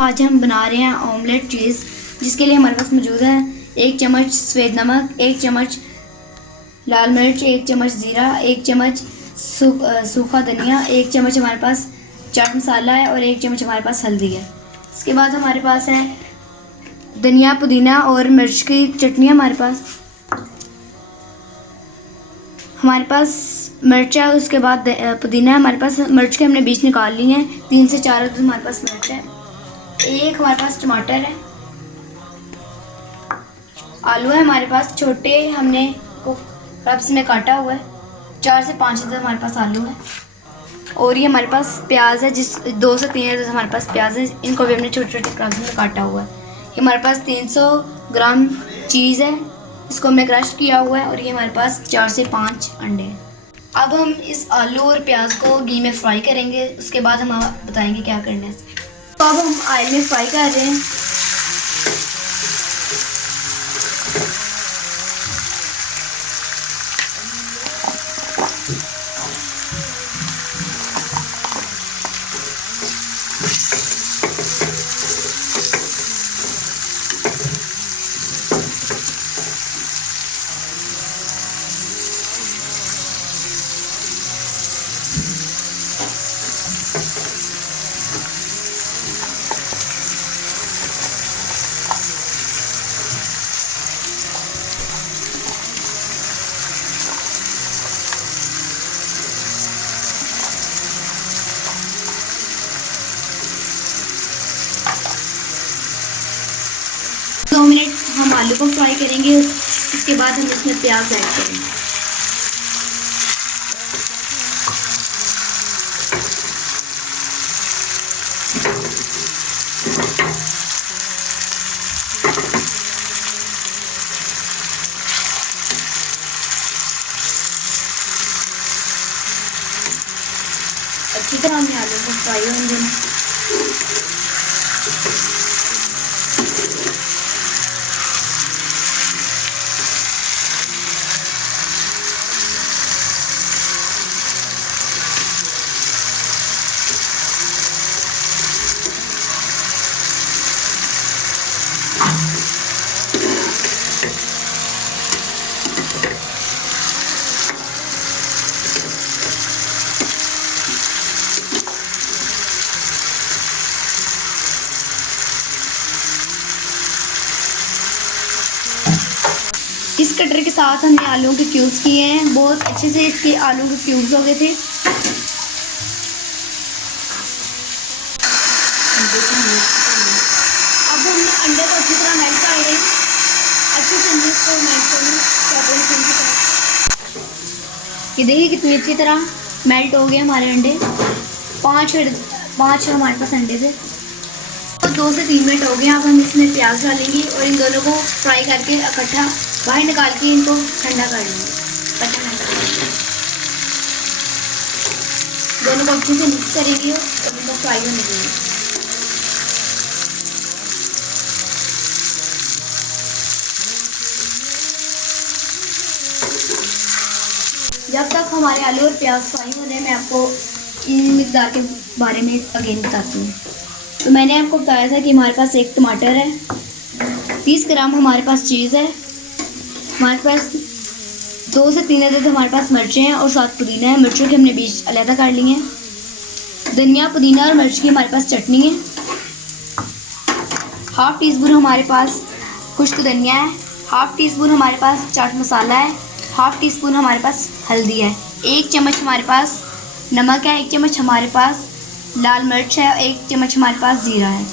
आज हम बना रहे हैं ऑमलेट चीज़, जिसके लिए हमारे पास मौजूद है 1 चम्मच सफ़ेद नमक, 1 चम्मच लाल मिर्च, 1 चम्मच ज़ीरा, 1 चम्मच सूखा धनिया, 1 चम्मच हमारे पास चाट मसाला है और 1 चम्मच हमारे पास हल्दी है। इसके बाद हमारे पास है धनिया, पुदीना और मिर्च की चटनी। हमारे पास मिर्च है, उसके बाद पुदीना है। हमारे पास मिर्च के हमने बीज निकाल लिए हैं, 3 से 4 अदद हमारे पास मिर्च है। एक हमारे पास टमाटर है, आलू है हमारे पास छोटे, हमने रब्स में काटा हुआ है। 4 से 5 अदद हमारे पास आलू है। और ये हमारे पास प्याज है, 2 से 3 अदद हमारे पास प्याज है, इनको भी हमने छोटे छोटे रब्स में काटा हुआ है। ये हमारे पास 300 ग्राम चीज़ है, इसको हमने क्रश किया हुआ है। और ये हमारे पास 4 से 5 अंडे हैं। अब हम इस आलू और प्याज को घी में फ्राई करेंगे, उसके बाद हम बताएंगे क्या करना है। तो अब हम ऑयल में फ्राई कर रहे हैं। दो मिनट हम आलू को फ्राई करेंगे, इसके बाद हम इसमें प्याज ऐड करेंगे। अच्छी तरह हमें आलू को फ्राई होने देना। इस कटर के साथ हमने आलू के क्यूब्स किए हैं, बहुत अच्छे से इसके आलू के क्यूब्स हो गए थे। अब हमने अंडे को अच्छी तरह मेल्ट कर रहे हैं, अच्छे से अंडे को मेल्ट करना। ये देखिए कितनी अच्छी तरह मेल्ट हो गए हमारे अंडे। 5 हमारे पास अंडे थे। तो 2 से 3 मिनट हो गए। अब हम इसमें प्याज डालेंगे और इन दोनों को फ्राई करके इकट्ठा बाहर निकाल के इनको ठंडा कर लेंगे। दोनों को अच्छे से मिक्स करेंगे और इनको फ्राई होने देंगे। जब तक हमारे आलू और प्याज फ्राई हो रहे हैं, मैं आपको इन मिकदार के बारे में अगेन बताती हूँ। तो मैंने आपको बताया था कि हमारे पास 1 टमाटर है, 30 ग्राम हमारे पास चीज़ है, हमारे पास 2 से 3 अदद हमारे पास मिर्चें हैं और 7 पुदीना है। मिर्चों के हमने बीज अलग कर लिए हैं। धनिया, पुदीना और मिर्च की हमारे पास चटनी है। हाफ़ टी स्पून हमारे पास खुश्क धनिया है। हाफ़ टी स्पून हमारे पास चाट मसाला है। हाफ़ टी स्पून हमारे पास हल्दी है। 1 चम्मच हमारे पास नमक है। 1 चम्मच हमारे पास लाल मिर्च है। 1 चम्मच हमारे पास ज़ीरा है।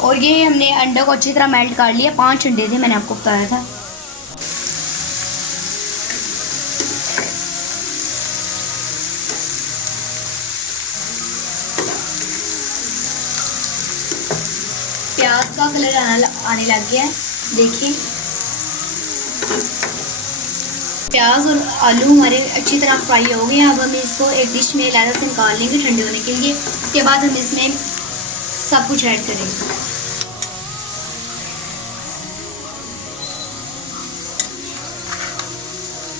और ये हमने अंडे को अच्छी तरह मेल्ट कर लिया। 5 अंडे थे, मैंने आपको बताया था। प्याज का कलर आने लग गया है, देखिए। प्याज और आलू हमारे अच्छी तरह फ्राई हो गए हैं। अब हम इसको एक डिश में अलग से निकाल लेंगे ठंडे होने के लिए। उसके बाद हम इसमें सब कुछ ऐड करेंगे।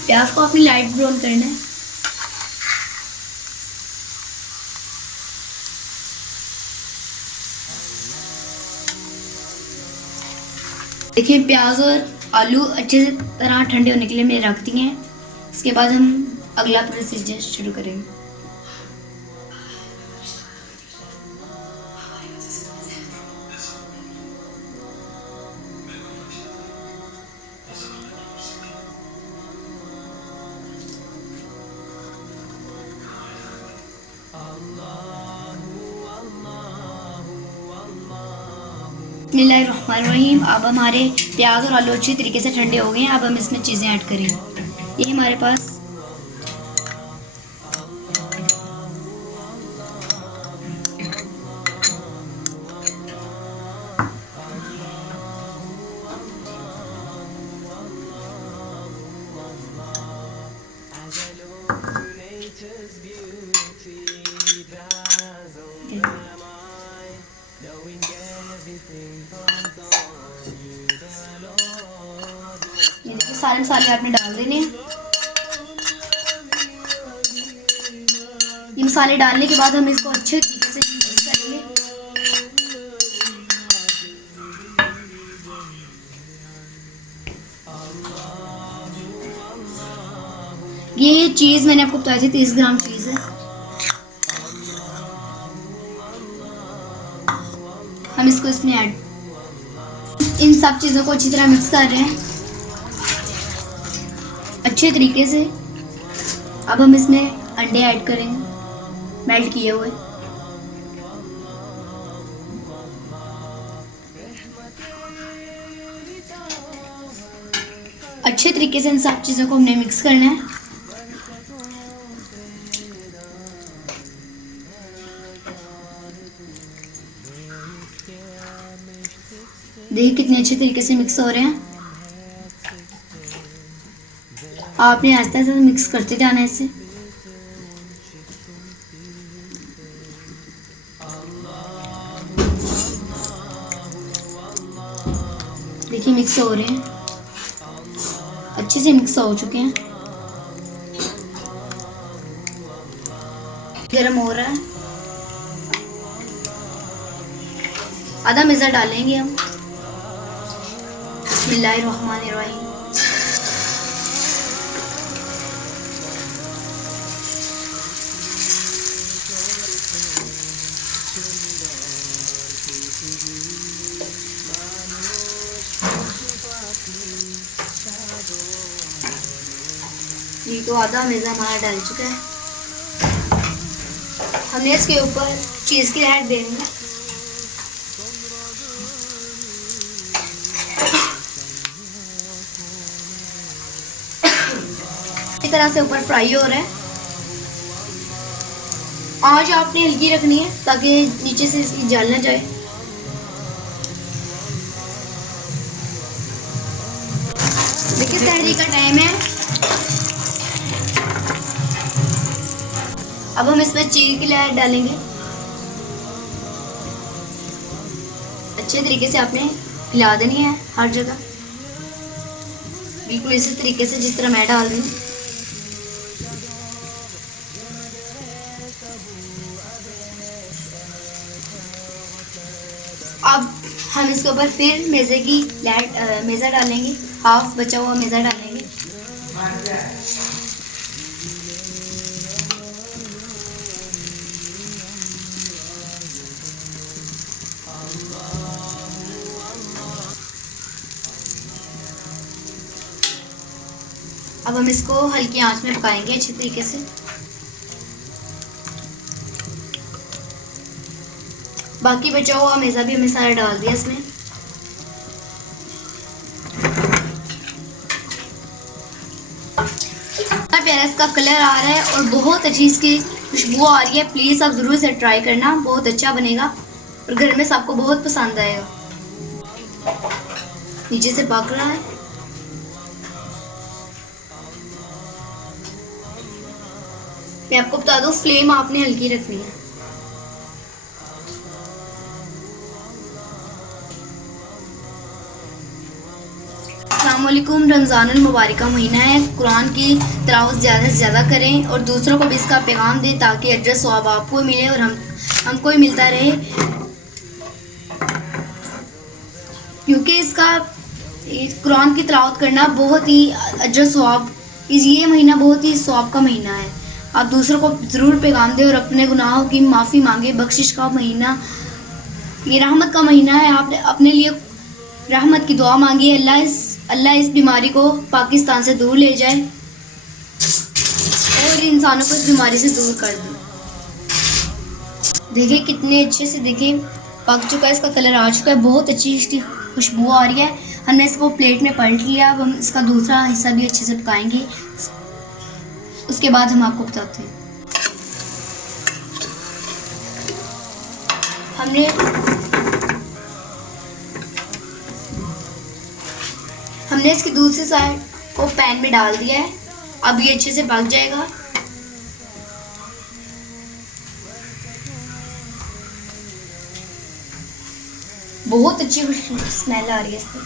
प्याज को अपनी लाइट ब्राउन करना है। देखिए प्याज और आलू अच्छे से तरह ठंडे होने के लिए मैंने रख दिए हैं। इसके बाद हम अगला प्रोसीजर शुरू करेंगे। बिस्मिल्लाहिर्रहमानिर्रहीम। अब हमारे प्याज और आलू अच्छी तरीके से ठंडे हो गए हैं। अब हम इसमें चीज़ें ऐड करेंगे। ये हमारे पास सारे मसाले आपने डाल देने हैं। ये मसाले डालने के बाद हम इसको अच्छे तरीके से मिक्स करेंगे। ये चीज़ मैंने आपको बताई थी 30 ग्राम चीज़ है। हम इसको इसमें ऐड इन सब चीज़ों को अच्छी तरह मिक्स कर रहे हैं अच्छे तरीके से। अब हम इसमें अंडे ऐड करेंगे मेल्ट किए हुए। अच्छे तरीके से इन सब चीज़ों को हमने मिक्स करना है। देखिए कितने अच्छे तरीके से मिक्स हो रहे हैं। आपने आस्ते आस्ते मिक्स करते जाना है इसे। देखिए मिक्स हो रहे हैं, अच्छे से मिक्स हो चुके हैं। गरम हो रहा है। आधा मैदा डालेंगे हम। बिस्मिल्लाहिर्रहमानिर्रहीम। ये तो आधा मैदा हमारा डल चुका है। हमने इसके ऊपर चीज़ की लहर देनी है। इस तरह से ऊपर फ्राई हो रहा है। आंच आपने हल्की रखनी है ताकि नीचे से इसकी जल ना जाए। देखिए सहरी का टाइम है। अब हम इसमें चीज़ की लेयर डालेंगे। अच्छे तरीके से आपने हिला देनी है हर जगह, बिल्कुल इसी तरीके से जिस तरह मैं डाल रही हूँ। अब हम इसके ऊपर फिर मैदे की मैदा डालेंगे। हाफ बचा हुआ मैदा डालेंगे। अब हम इसको हल्की आंच में पकाएंगे अच्छे तरीके से। बाकी बचा हुआ मैदा भी हमने सारा डाल दिया इसमें। प्यारा इसका कलर आ रहा है और बहुत अच्छी इसकी खुशबू आ रही है। प्लीज़ आप ज़रूर इसे ट्राई करना, बहुत अच्छा बनेगा और घर में सबको बहुत पसंद आएगा। नीचे से पक रहा है। मैं आपको बता दूं, फ्लेम आपने हल्की रखनी है। अस्सलामुअलैकुम। रमज़ानुल मुबारक का महीना है। कुरान की तिलावत ज़्यादा से ज़्यादा करें और दूसरों को भी इसका पैगाम दें ताकि अजर सवाब आपको मिले और हमको ही मिलता रहे, क्योंकि इसका कुरान की तिलावत करना बहुत ही अजर सवाब, ये महीना बहुत ही सवाब का महीना है। आप दूसरों को ज़रूर पैगाम दें और अपने गुनाहों की माफ़ी मांगे। बख्शिश का महीना, ये रहमत का महीना है। आप अपने लिए रहमत की दुआ मांगिए। अल्लाह इस बीमारी को पाकिस्तान से दूर ले जाए और इंसानों को इस बीमारी से दूर कर दे। देखिए कितने अच्छे से, देखिए पक चुका है, इसका कलर आ चुका है, बहुत अच्छी इसकी खुशबू आ रही है। हमने इसको प्लेट में पलट लिया। अब हम इसका दूसरा हिस्सा भी अच्छे से पकाएंगे, उसके बाद हम आपको बताते हैं। हमने इसकी दूसरी साइड को पैन में डाल दिया है। अब ये अच्छे से पक जाएगा। बहुत अच्छी स्मेल आ रही है इसकी।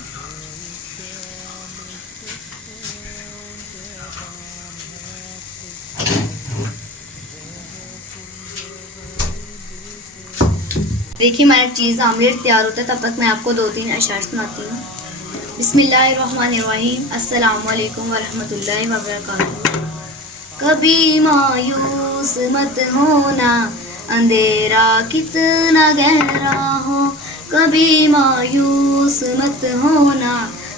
देखिए हमारा चीज़ आमलेट तैयार होता है। तब तक मैं आपको 2-3 अशआर सुनाती हूँ। बिस्मिल्लाहिर्रहमानिर्रहीम, अस्सलाम वालेकुम वरहमतुल्लाहि वबरकातुहू। कभी मायूस मत होना, अंधेरा कितना गहरा हो। कभी मायूस मत होना,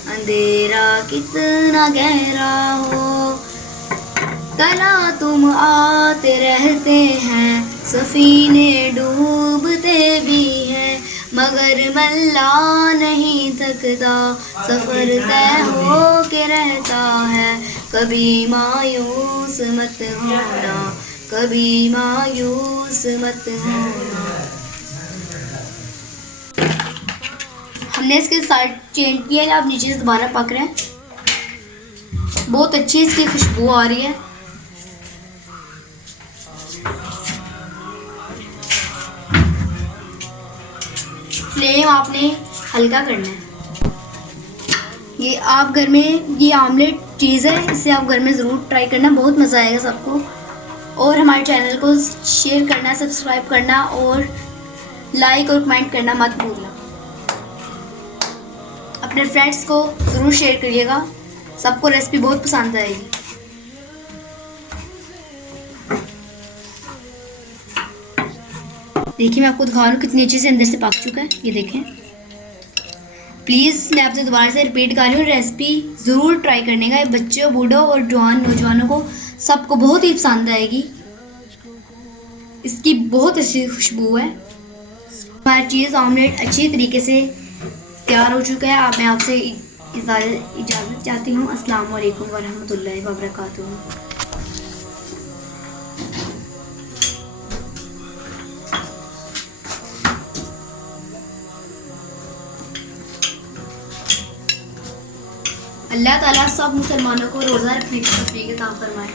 अंधेरा कितना गहरा हो। तना तुम आते रहते हैं, सफीने डूबते भी हैं, मगर मल्ला नहीं थकता, सफ़र तय हो के रहता है। कभी मायूस मत होना, कभी मायूस मत होना। हमने इसके साइड चेंज किया है। अब नीचे से दोबारा पक रहे हैं। बहुत अच्छी इसकी खुशबू आ रही है। फ्लेम आपने हल्का करना है। ये आप घर में, ये आमलेट चीज़ है, इसे आप घर में ज़रूर ट्राई करना, बहुत मज़ा आएगा सबको। और हमारे चैनल को शेयर करना, सब्सक्राइब करना और लाइक और कमेंट करना मत भूलना। अपने फ्रेंड्स को ज़रूर शेयर करिएगा, सबको रेसिपी बहुत पसंद आएगी। देखिए मैं आपको दिखा रहा हूँ कितनी अच्छे से अंदर से पक चुका है। ये देखें। प्लीज़ मैं आपसे दोबारा से रिपीट कर रही हूँ, रेसिपी ज़रूर ट्राई करने का। बच्चों, बूढ़ों और नौजवानों को सबको बहुत ही पसंद आएगी। इसकी बहुत अच्छी खुशबू है। हमारा चीज़ ऑमलेट अच्छी तरीके से तैयार हो चुका है। मैं आपसे इजाज़त चाहती हूँ। अस्सलाम वालेकुम वरहमतुल्लाहि वबरकातुहू। अल्लाह ताला सब मुसलमानों को रोज़ा रखने की तौफीक अता फरमाए।